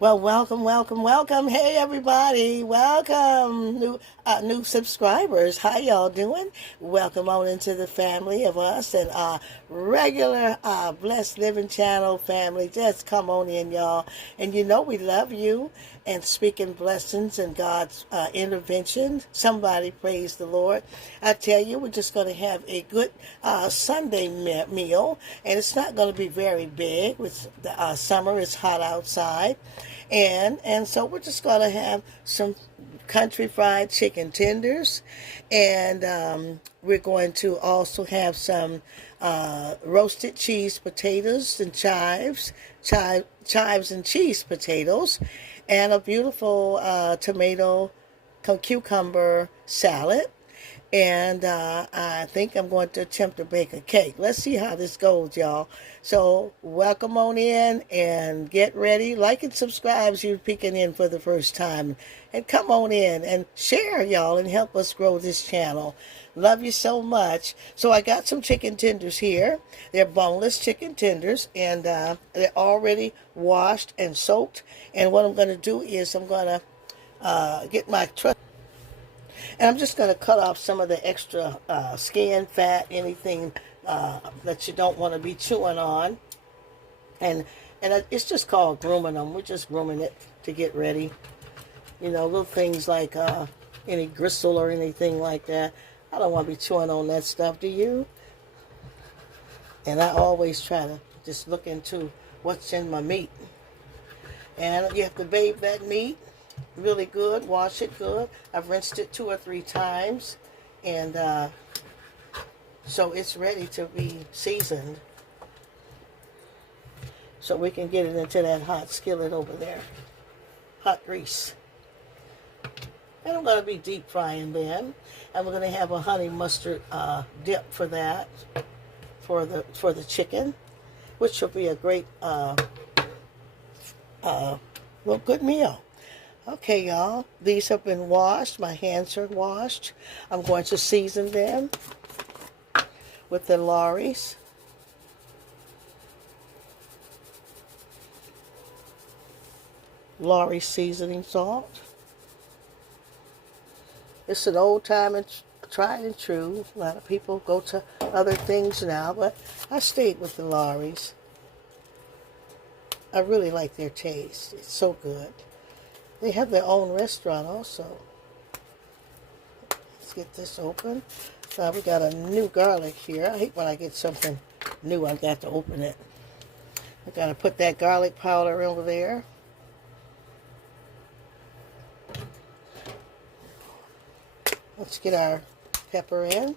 Well, welcome, welcome, welcome. Hey, everybody. Welcome. New subscribers. How y'all doing? Welcome on into the family of us and our regular Blessed Living Channel family. Just come on in, y'all. And you know we love you and speaking blessings and God's intervention. Somebody praise the Lord. I tell you, we're just going to have a good Sunday meal. And it's not going to be very big. It's, summer is hot outside. And so we're just going to have some country fried chicken tenders, and we're going to also have some roasted cheese potatoes and chives and cheese potatoes, and a beautiful tomato cucumber salad. And I think I'm going to attempt to bake a cake. Let's see how this goes, y'all. So welcome on in and get ready. Like and subscribe if you're peeking in for the first time. And come on in and share, y'all, and help us grow this channel. Love you so much. So I got some chicken tenders here. They're boneless chicken tenders, and they're already washed and soaked. And what I'm going to do is I'm going to get my and I'm just going to cut off some of the extra skin, fat, anything that you don't want to be chewing on. And it's just called grooming them. We're just grooming it to get ready. You know, little things like any gristle or anything like that. I don't want to be chewing on that stuff, do you? And I always try to just look into what's in my meat. And you have to bathe that meat really good, wash it good. I've rinsed it 2 or 3 times, and so it's ready to be seasoned, so we can get it into that hot skillet over there, hot grease. And I'm going to be deep frying them, and we're going to have a honey mustard dip for that, for the chicken, which will be a great well, good meal. Okay, y'all, these have been washed. My hands are washed. I'm going to season them with the Lawry's. Lawry's seasoning salt. It's an old time and tried and true. A lot of people go to other things now, but I stayed with the Lawry's. I really like their taste. It's so good. They have their own restaurant also. Let's get this open. Now we got a new garlic here. I hate when I get something new, I've got to open it. I got to put that garlic powder over there. Let's get our pepper in.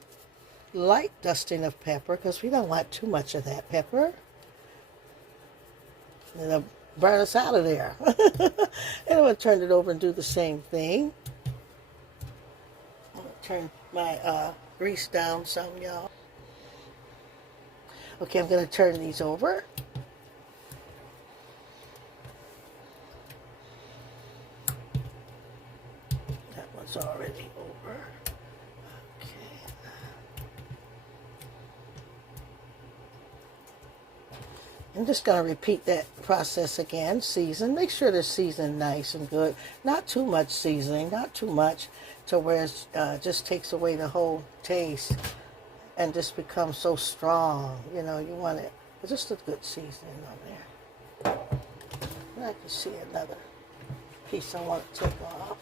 Light dusting of pepper, because we don't want too much of that pepper. And it'll burn us out of there. And I'm going to turn it over and do the same thing. I'm going to turn my grease down some, y'all. Okay, I'm going to turn these over. That one's already over. Okay. I'm just going to repeat that process again. Season. Make sure they're seasoned nice and good. Not too much seasoning. Not too much to where it just takes away the whole taste and just becomes so strong. You know, you want it. Just a good seasoning on there. And I can see another piece I want to take off.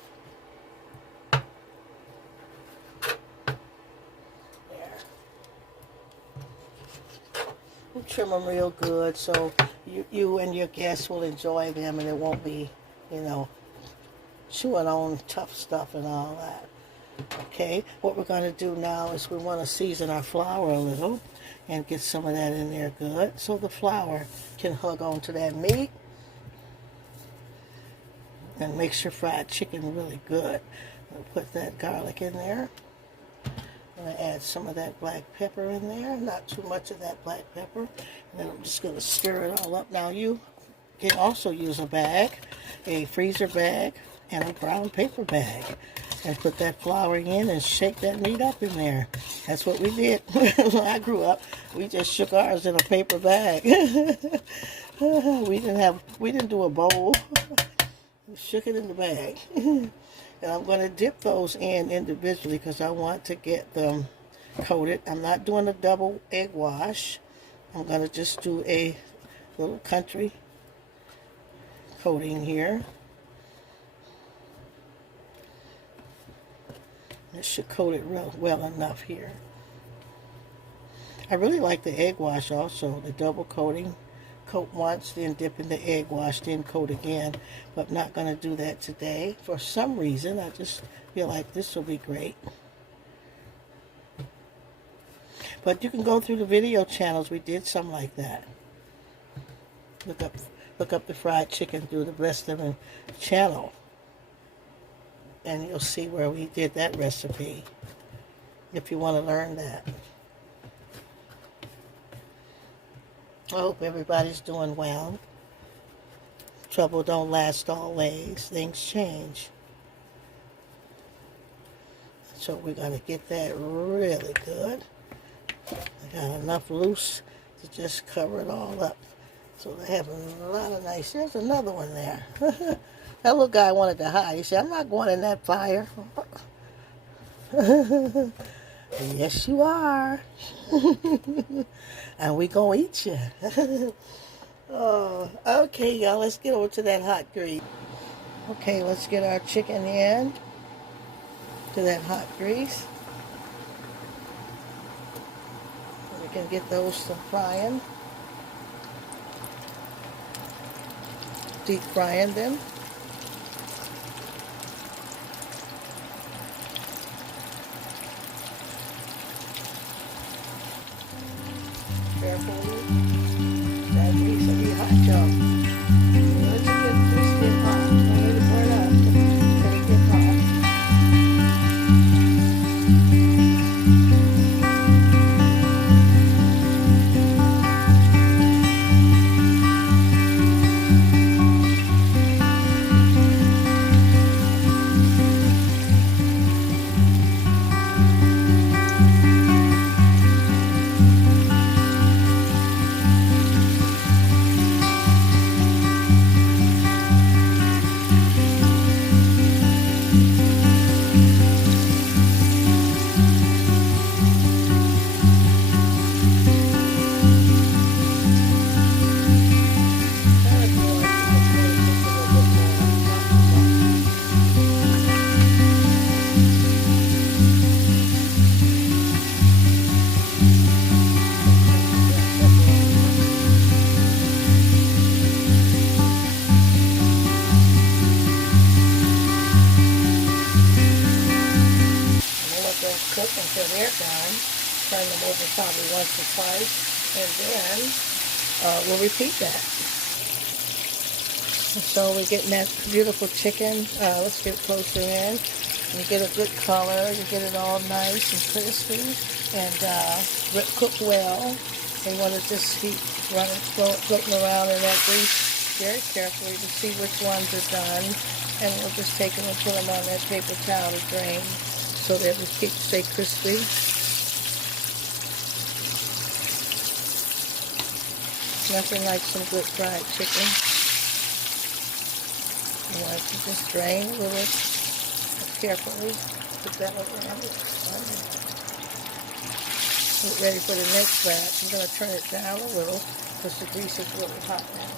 Trim them real good so you and your guests will enjoy them, and it won't be, you know, chewing on tough stuff and all that. Okay, what we're going to do now is we want to season our flour a little and get some of that in there good so the flour can hug onto that meat and makes your fried chicken really good. I'll put that garlic in there. I'm going to add some of that black pepper in there, not too much of that black pepper. And then I'm just going to stir it all up. Now you can also use a bag, a freezer bag, and a brown paper bag. And put that flour in and shake that meat up in there. That's what we did when I grew up. We just shook ours in a paper bag. We didn't do a bowl. Shook it in the bag. And I'm going to dip those in individually because I want to get them coated. I'm not doing a double egg wash. I'm going to just do a little country coating here. It should coat it well enough here. I really like the egg wash also, the double coating. Coat once, then dip in the egg wash, then coat again. But I'm not going to do that today. For some reason, I just feel like this will be great. But you can go through the video channels. We did some like that. Look up the fried chicken through the rest of the channel. And you'll see where we did that recipe. If you want to learn that. I hope everybody's doing well. Trouble don't last always. Things change. So we're going to get that really good. I got enough loose to just cover it all up. So they have a lot of nice. There's another one there. That little guy wanted to hide. He said, I'm not going in that fire. Yes, you are. And we gonna eat you. Oh, okay, y'all. Let's get over to that hot grease. Okay, let's get our chicken in to that hot grease. We can get those to frying. Deep frying them. Carefully. That grease will be hot, y'all. Let it get crispy and hot. Don't let it burn up. Let it get hot. Cook until they're done. Turn them over probably once or twice, and then we'll repeat that. So we're getting that beautiful chicken. Let's get closer in. You get a good color. You get it all nice and crispy and cooked well. And you want to just keep floating around in that grease very carefully to see which ones are done. And we'll just take them and put them on that paper towel to drain, so that we stay crispy. Nothing like some good fried chicken. You want to just drain a little carefully. Put that over and get ready for the next batch. I'm going to turn it down a little because the grease is really hot now,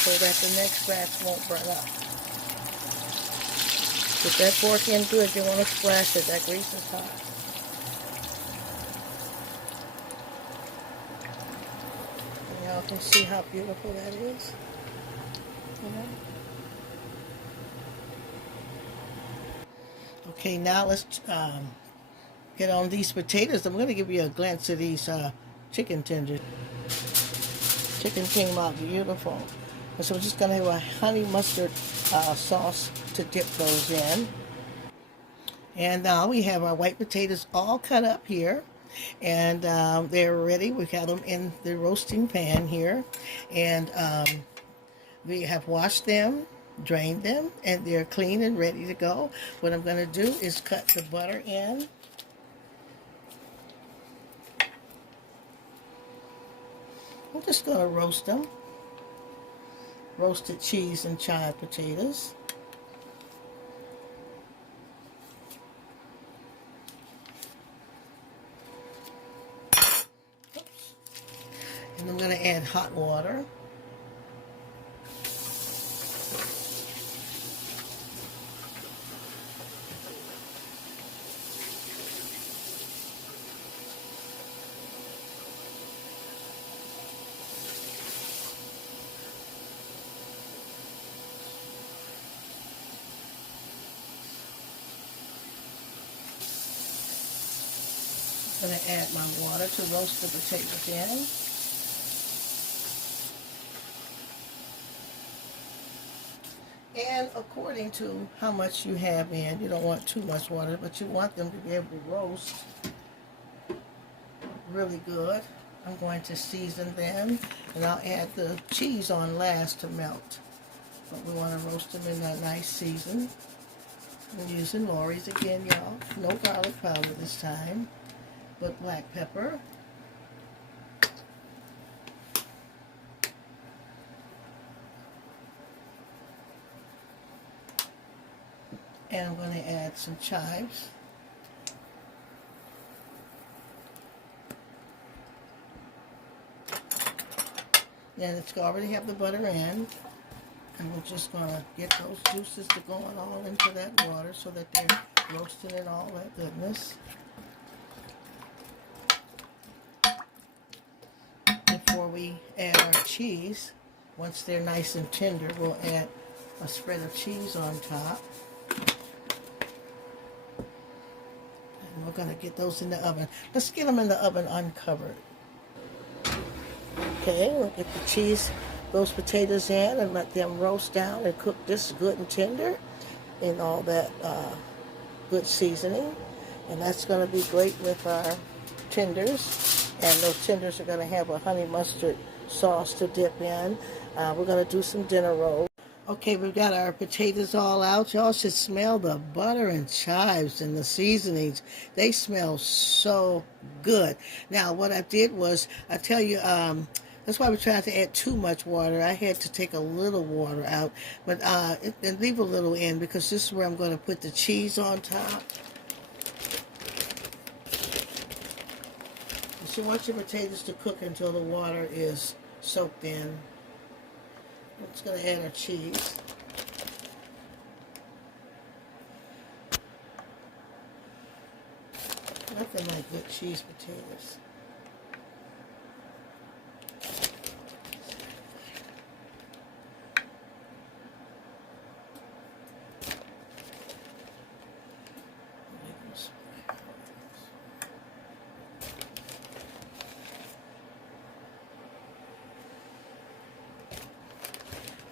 so that the next batch won't burn up. Put that fork in good. You want to splash it. That grease is hot. And y'all can see how beautiful that is. You know? Okay, now let's get on these potatoes. I'm going to give you a glance of these chicken tenders. Chicken came out beautiful. And so we're just going to have a honey mustard sauce to dip those in. And now we have our white potatoes all cut up here. And they're ready. We got them in the roasting pan here. And we have washed them, drained them, and they're clean and ready to go. What I'm going to do is cut the butter in. I'm just going to roast them roasted cheese and chive potatoes. And I'm going to add hot water. I'm going to add my water to roast the potatoes in. And according to how much you have in, you don't want too much water, but you want them to be able to roast really good. I'm going to season them, and I'll add the cheese on last to melt. But we want to roast them in that nice season. I'm using Lawry's again, y'all. No garlic powder this time, but black pepper. And I'm going to add some chives. And it's already have the butter in. And we're just going to get those juices to going all into that water so that they're roasted in all that goodness. Before we add our cheese, once they're nice and tender, we'll add a spread of cheese on top. And we're going to get those in the oven. Let's get them in the oven uncovered. Okay, we'll get the cheese, those potatoes in and let them roast down and cook this good and tender in all that good seasoning. And that's going to be great with our tenders. And those tenders are going to have a honey mustard sauce to dip in. We're going to do some dinner rolls. Okay, we've got our potatoes all out. Y'all should smell the butter and chives and the seasonings. They smell so good. Now, what I did was, I tell you, that's why we tried to add too much water. I had to take a little water out, but and leave a little in because this is where I'm going to put the cheese on top. So you want your potatoes to cook until the water is soaked in. I'm just going to add our cheese. Nothing like good cheese potatoes.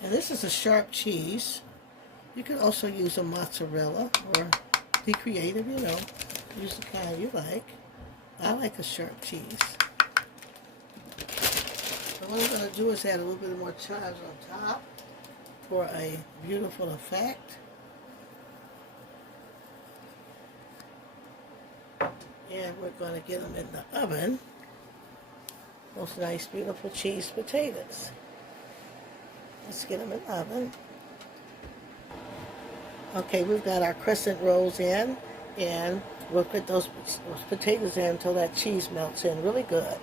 And this is a sharp cheese. You can also use a mozzarella or be creative, you know. Use the kind you like. I like a sharp cheese. So what I'm going to do is add a little bit more chives on top for a beautiful effect. And we're going to get them in the oven. Those nice, beautiful cheese potatoes. Let's get them in the oven. Okay, we've got our crescent rolls in, and we'll put those potatoes in until that cheese melts in really good.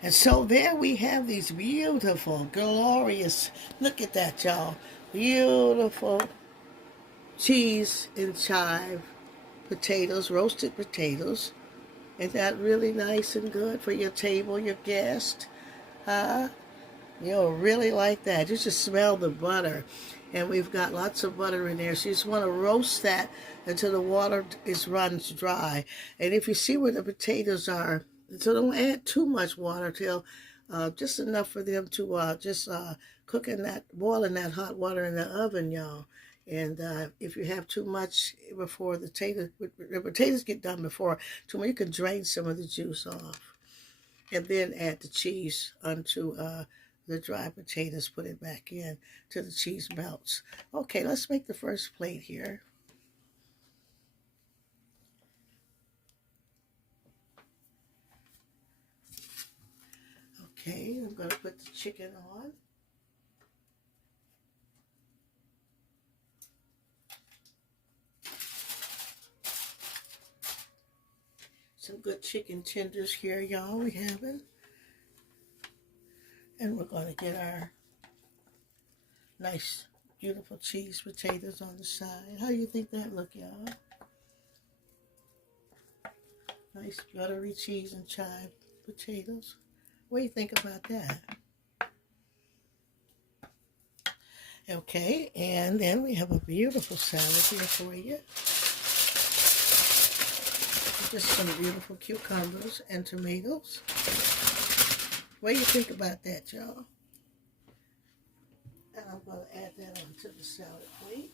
And so there we have these beautiful, glorious, look at that, y'all, beautiful cheese and chive potatoes, roasted potatoes. Isn't that really nice and good for your table, your guest? Huh? You'll really like that. You just smell the butter. And we've got lots of butter in there. So you just want to roast that until the water runs dry. And if you see where the potatoes are, so don't add too much water till just enough for them to cook in that, boil in that hot water in the oven, y'all. And if you have too much before the potatoes get done before, you can drain some of the juice off. And then add the cheese onto the dry potatoes, put it back in till the cheese melts. Okay, let's make the first plate here. Okay, I'm going to put the chicken on. Some good chicken tenders here, y'all. We having. And we're going to get our nice, beautiful cheese potatoes on the side. How do you think that look, y'all? Nice buttery cheese and chive potatoes. What do you think about that? Okay, and then we have a beautiful salad here for you. Just some beautiful cucumbers and tomatoes. What do you think about that, y'all? And I'm going to add that onto the salad plate.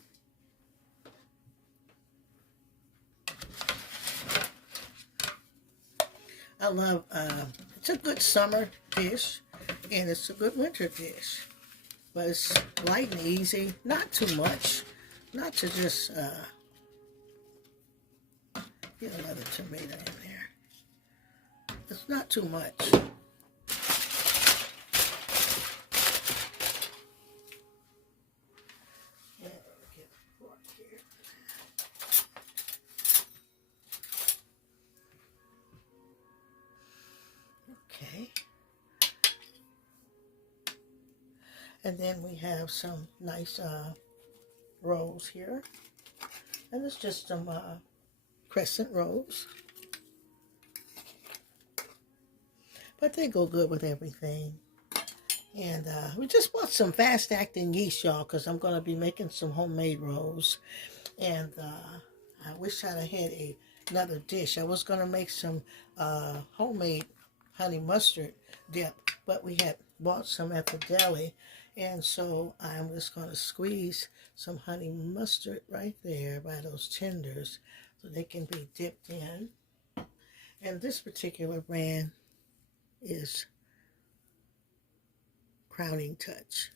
I love, it's a good summer dish, and it's a good winter dish. But it's light and easy, not too much. Not to just get another tomato in there. It's not too much. Okay. And then we have some nice rolls here. And it's just some crescent rolls. But they go good with everything. And we just bought some fast-acting yeast, y'all, because I'm going to be making some homemade rolls. And I wish I'd have had another dish. I was going to make some homemade honey mustard dip, but we had bought some at the deli. And so I'm just going to squeeze some honey mustard right there by those tenders so they can be dipped in. And this particular brand is Crowning Touch.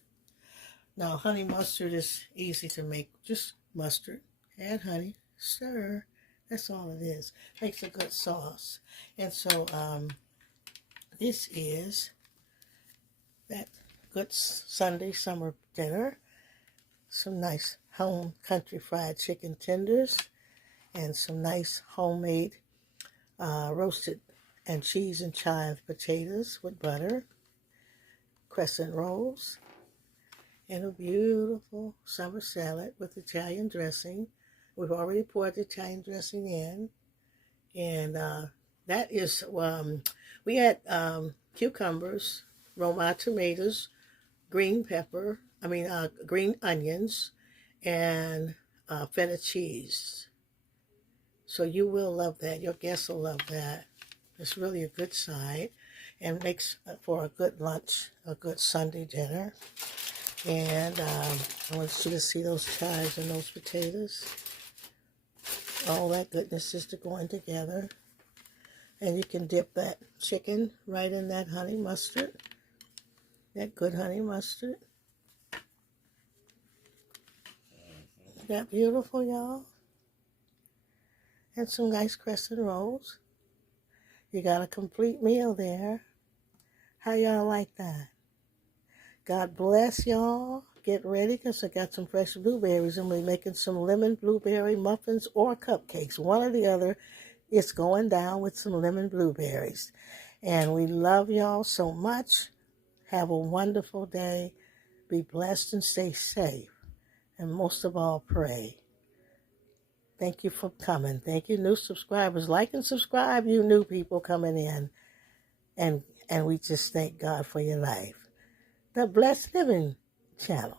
Now, honey mustard is easy to make. Just mustard, add honey, stir. That's all it is. Makes a good sauce. And so this is that good Sunday summer dinner. Some nice home country fried chicken tenders and some nice homemade roasted and cheese and chive potatoes with butter, crescent rolls, and a beautiful summer salad with Italian dressing. We've already poured the Italian dressing in. And that is, we had cucumbers, Roma tomatoes, green onions, and feta cheese. So you will love that. Your guests will love that. It's really a good side and makes for a good lunch, a good Sunday dinner. And I want you to see those chives and those potatoes. All that goodness is going together. And you can dip that chicken right in that honey mustard. That good honey mustard. Isn't that beautiful, y'all? And some nice crescent rolls. You got a complete meal there. How y'all like that? God bless y'all. Get ready because I got some fresh blueberries and we're making some lemon blueberry muffins or cupcakes. One or the other. It's going down with some lemon blueberries. And we love y'all so much. Have a wonderful day. Be blessed and stay safe. And most of all, pray. Thank you for coming. Thank you, new subscribers. Like and subscribe, you new people coming in. And we just thank God for your life. The Blessed Living Channel.